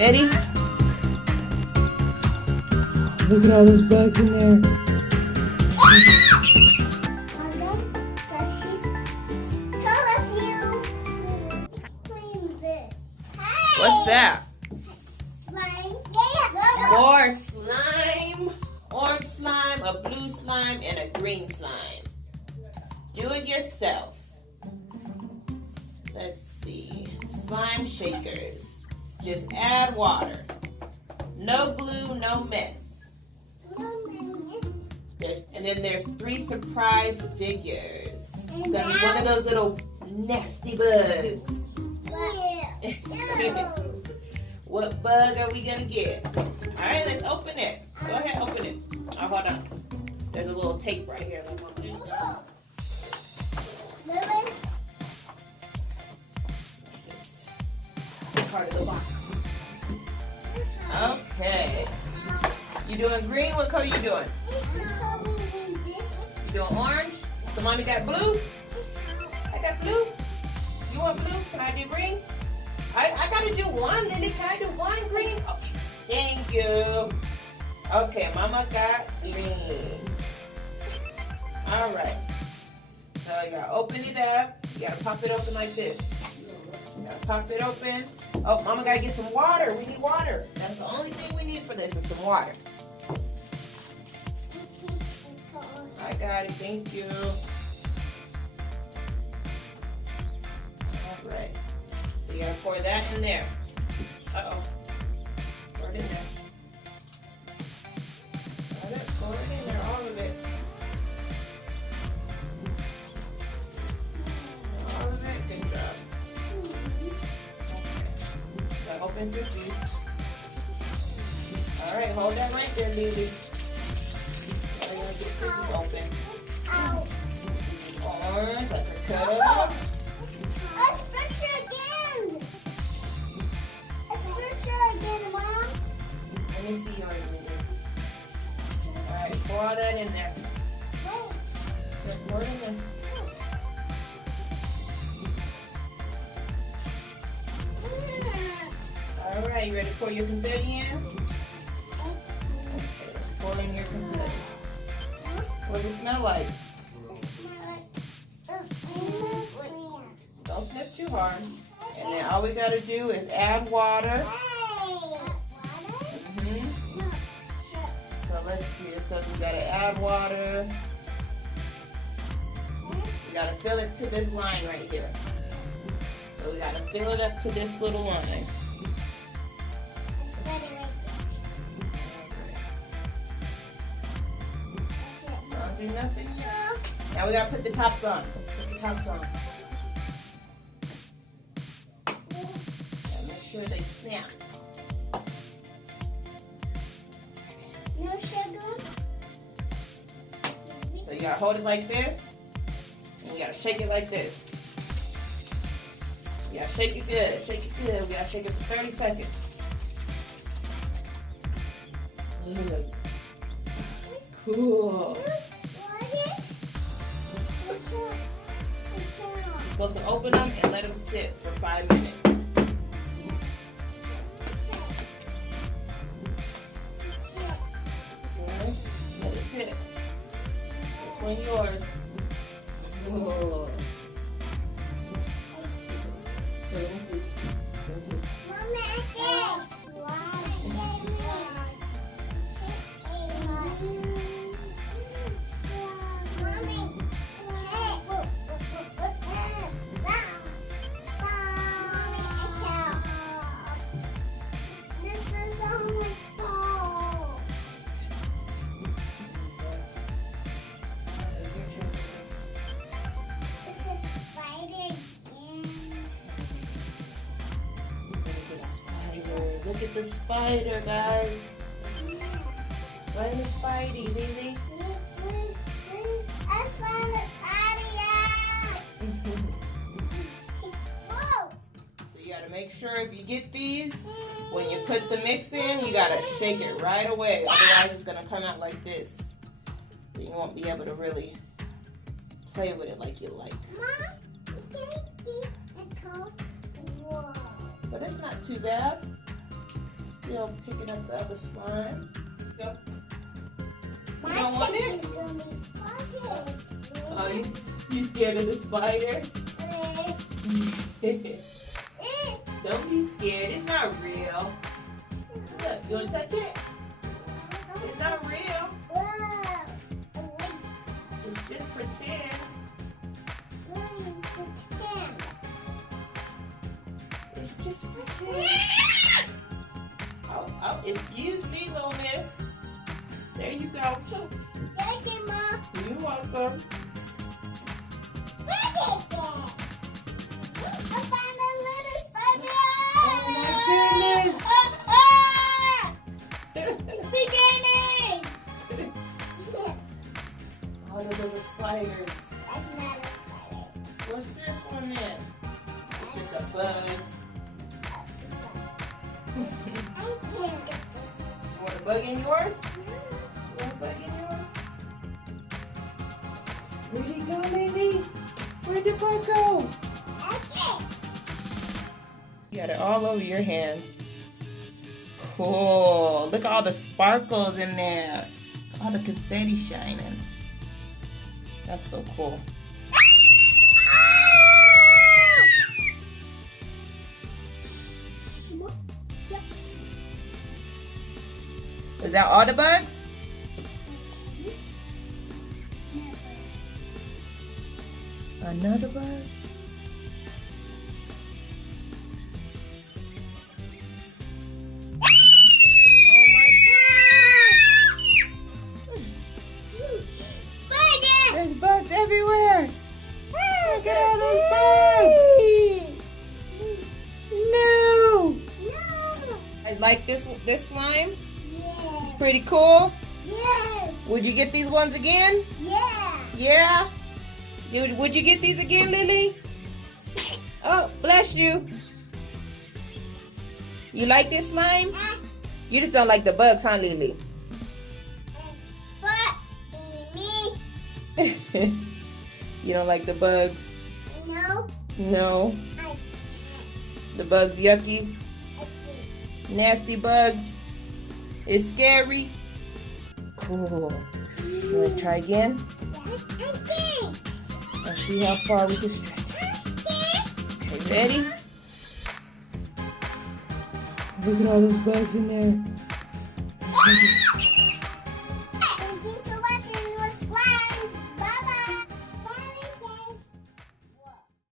Ready? Look at all those bugs in there. Sassy's told of you. Clean this. Hey! What's that? Slime. More slime. Orange slime, a blue slime, and a green slime. Do it yourself. Let's see. Slime shakers. Just add water. No glue, no mess. And then there's 3 surprise figures. It's gonna be one of those little nasty bugs. What bug are we gonna get? Alright, let's open it. Go ahead, open it. Oh, hold on. There's a little tape right here. Part of the box. Okay. You doing green? What color you doing? You doing orange? So mommy got blue? I got blue. You want blue? Can I do green? I gotta do one, Lily. Can I do one green? Oh, thank you. Okay, mama got green. All right. So you gotta open it up. You gotta pop it open like this. You gotta pop it open. Oh, mama gotta get some water. We need water. That's the only thing we need for this is some water. I got it. Thank you. All right. So you gotta pour that in there. Uh-oh. Pour it in there. Pour it in there, all of it. All of it. Good job. Okay. So open Sissy's. All right, hold that right there, Lily. We're gonna get Sissy's open. Orange, like her cut up. Let me see yours, Lily. Alright, pour that in there. Pour it in there. Alright, you ready to pour your confetti in? Okay, let's pour in your confetti. What does it smell like? Don't sniff too hard. And then all we gotta do is add water. So let's see, it says we gotta add water. We gotta fill it to this line right here. So we gotta fill it up to this little line. Don't do nothing. Now we gotta put the tops on. Put the tops on. Gotta make sure they snap. No sugar. So you gotta hold it like this, and you gotta shake it like this. You gotta shake it good, shake it good. We gotta shake it for 30 seconds. Cool. You're supposed to open them and let them sit for 5 minutes. Let it sit. This one yours. Whoa. Let me see. Let me see. Look at the spider, guys. Where's the spidey, Lily? I found the spider. So you gotta make sure if you get these, when you put the mix in, you gotta shake it right away. Otherwise it's gonna come out like this. Then you won't be able to really play with it like you like. Whoa. But it's not too bad. Still picking up the other slime. Go. My don't want kids it? is gonna be pockets. Oh, you scared of the spider? Don't be scared. It's not real. Look, you want to touch it? It's not real. Wow. It's just pretend. It's just pretend. Oh, excuse me, little miss. There you go. Thank you, Mom. You're welcome. I found a little spider. Oh my goodness. It's beginning. All the little spiders. That's not a spider. What's this one then? It's just a bug. I can't get this. You want a bug in yours? You want a bug in yours? Where'd he go, Lily? Where'd the bug go? Okay. You got it all over your hands. Cool. Look at all the sparkles in there. All the confetti shining. That's so cool. Is that all the bugs? Another bug? There's bugs everywhere. Look at all those bugs. No. I like this slime. It's pretty cool. Yes. Would you get these ones again? Yeah. Yeah? Would you get these again, Lily? Oh, bless you. You like this slime? You just don't like the bugs, huh, Lily? But me. You don't like the bugs? No. No. I The bugs yucky? can't. Nasty bugs? It's scary? Cool. You want to try again? Let's see how far we can stretch. Okay, ready? Look at all those bugs in there.